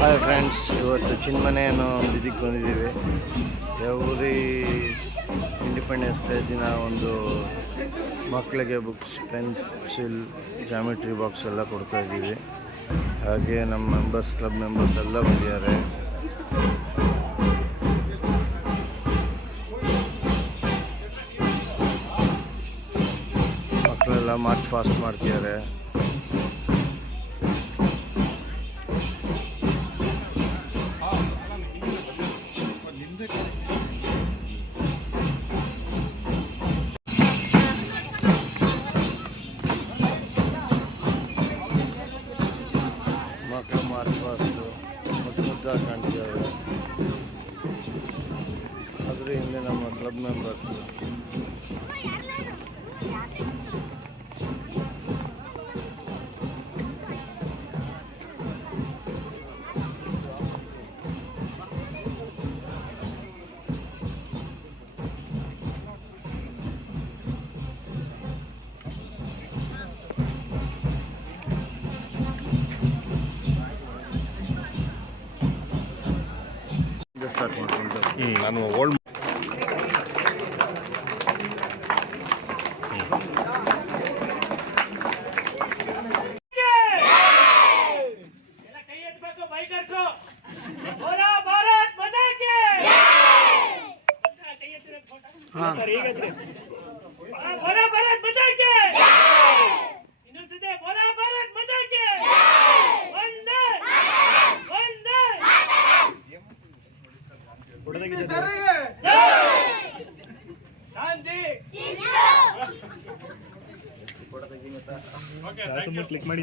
Hi friends, ಇವತ್ತು ಚಿನ್ಮನೆಯನ್ನು ಇದಕ್ಕೆ ಬಂದಿದ್ದೀವಿ. ಎವ್ರಿ ಇಂಡಿಪೆಂಡೆನ್ಸ್ ಡೇ ದಿನ ಒಂದು ಮಕ್ಕಳಿಗೆ ಬುಕ್ಸ್, ಪೆನ್ಸಿಲ್, ಜಾಮಿಟ್ರಿ ಬಾಕ್ಸ್ ಎಲ್ಲ ಕೊಡ್ತಾಯಿದ್ದೀವಿ. ಹಾಗೆ ನಮ್ಮ ಕ್ಲಬ್ ಮೆಂಬರ್ಸ್ ಎಲ್ಲ ಬಂದಿದ್ದಾರೆ. ಮಕ್ಕಳೆಲ್ಲ ಮಾರ್ಚ್ ಫಾಸ್ಟ್ ಮಾಡ್ತಿದ್ದಾರೆ. ಮಕ್ಕಳು ಮಾರ್ಚ್ ಫಾಸ್ಟು ಮುದ್ದಾಗಿ ಕಾಣ್ತಿದ್ದಾರೆ. ಅದ್ರ ಹಿಂದೆ ನಮ್ಮ ಕ್ಲಬ್ ಮೆಂಬರ್ಸು. ನಾನು ಓಲ್ಡ್ ಶಾಂತಿ ಕ್ಲಿಕ್ ಮಾಡಿ.